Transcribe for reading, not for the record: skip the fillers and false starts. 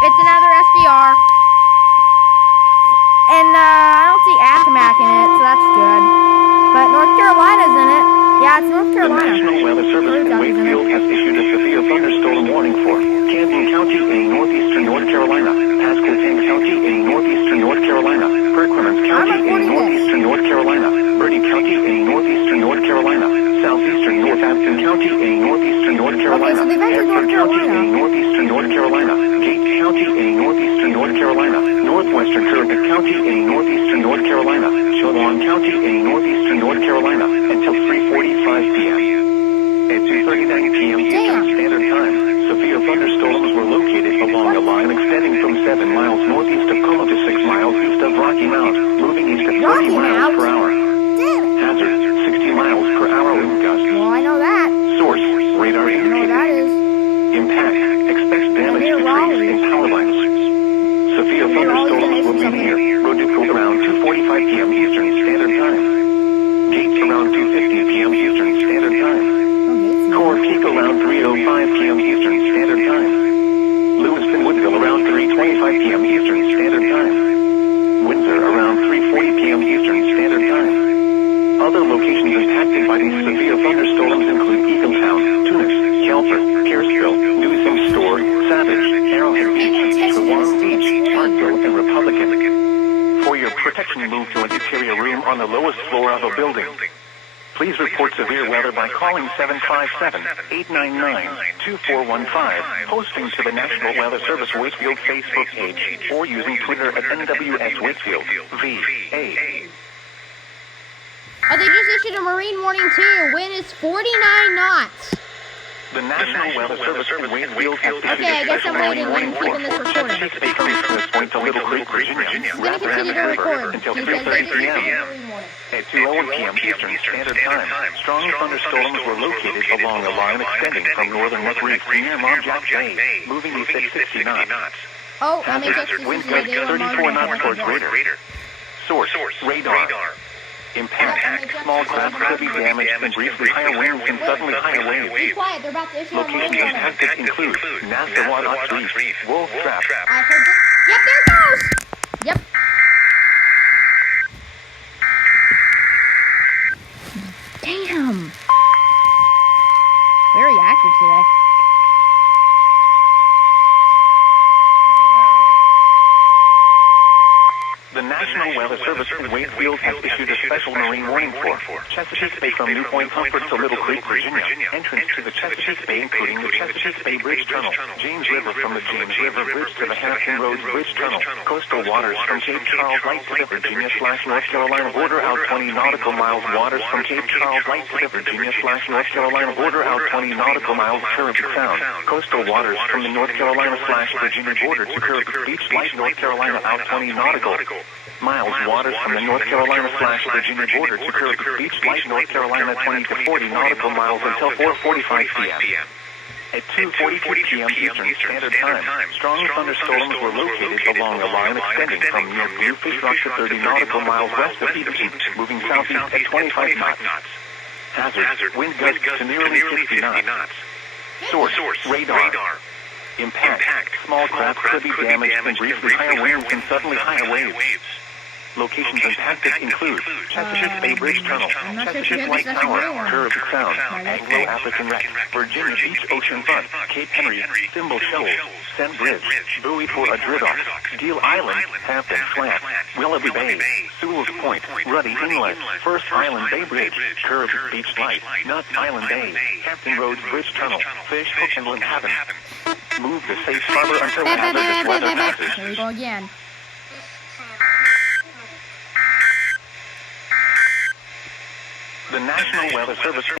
It's another SVR. And I don't see Accomack in it, so that's good. But North Carolina's in it. Yeah, it's North Carolina. The National Weather Service in Wakefield has issued a severe thunderstorm warning for Camden County in northeastern North Carolina, Pasquotank County in northeastern North Carolina, Perquimans County in northeastern North Carolina, Bertie County in northeastern North Carolina, southeastern Northampton County in northeastern North Carolina, Hertford County in northeastern North Carolina, Gates County in northeastern North Carolina, northwestern Kerrville County in northeastern North Carolina, Chelan County in northeastern North Carolina, until 3:45 p.m. At 2:39 p.m. Eastern Standard Time, severe thunderstorms were located along a line extending from 7 miles northeast of Como to 6 miles east of Rocky Mount, moving east at 30 miles per hour. Hazard, 60 miles per hour wind gusts. Well, I know that. Source, radar I know what that indicated. is. Impact, expects damage to trees and power lines. Severe thunderstorms will be near Rodico around 2:45 p.m. Eastern Standard Time. Gates around 2:50 p.m. Eastern Standard Time. Core Peak around 3:05 p.m. Eastern Standard Time. Lewiston Woodville around 3:25 p.m. Eastern Standard Time. Windsor around 3:40 p.m. Eastern Standard Time. Other locations impacted by these severe thunderstorms include Eagletown, Tunis, Kelford, Caresville, Newsom Store, Savage, Arrowhead Beach, Chewan Beach, Hartville, and Republican. For your protection, move to an interior room on the lowest floor of a building. Please report severe weather by calling 757-899-2415, posting to the National Weather Service Wakefield Facebook page, or using Twitter at NWS Wakefield, VA. Oh, they just issued a marine warning too. Wind is 49 knots. The National Weather Service in Wakefield has issued Okay, I a guess special I'm waiting marine and warning keeping this for recording. Chesapeake Bay from this point to Little Creek, Virginia, I'm going to continue to record. until Because they 3:30 just p.m. issued a marine warning. At 2:01 p.m. Eastern Standard Time, strong thunderstorms were located along a line extending from northern Neck Reef near Monjack Bay, moving east at 60 knots. Oh, that makes Hazard, wind gusts 34 knots or greater. Source, radar. Impact, small craft could be damaged and briefly higher winds and suddenly higher waves. Be quiet, they're about to issue a marine Locations warning. impacted include Nassawadox Reef, Wolf Trap, I heard this. Yep, there it goes. Yep. Damn. Very active today. The National Weather Service in Wakefield has issued a special marine warning for Chesapeake Bay from New Point Comfort to Little Creek, Virginia. Entrance to the Chesapeake Bay, including the Chesapeake Bay Bridge Tunnel, James River from the James River Bridge to the Hampton Roads Bridge Tunnel, coastal waters from Cape Charles right to the Virginia/North Carolina border out 20 nautical miles, waters from Cape Charles right to the Virginia/North Carolina border out 20 nautical miles, Kerrville Sound, coastal waters from the North Carolina/Virginia border to Kerrville Beach, light North Carolina out 20 nautical miles, waters from the North Carolina/Virginia border to Kerrville Beach, light North Carolina 20 to 40 nautical miles until 4:45 p.m. At 2:42 p.m. Eastern Standard Time, strong thunderstorms were located along a line extending from near Bluefish Rock to 30 nautical miles west of Eaton, moving southeast at 25 knots. Hazard, wind gusts to nearly 50 knots. Source, radar. Impact, small craft could be damaged and briefly higher winds and suddenly higher waves. Locations impacted include Chesapeake Bay Bridge Tunnel, Chesapeake Light Tower, Kerrville Sound, Anglo-African Wreck, Virginia Beach Oceanfront, Cape Henry, Thimble Shoals, Sand Bridge, Buoy for Adridoc, Deal Island, Hampton Flat, Willoughby Bay, Sewell's Point, Ruddy Inlet, First Island Bay Bridge, Kerrville Beach Light, Nuts Island Bay, Hampton Roads Bridge Tunnel, Fish Hook and Lynn Haven. Move to safe harbor until hazardous weather passes. Here we go again. The National Weather Service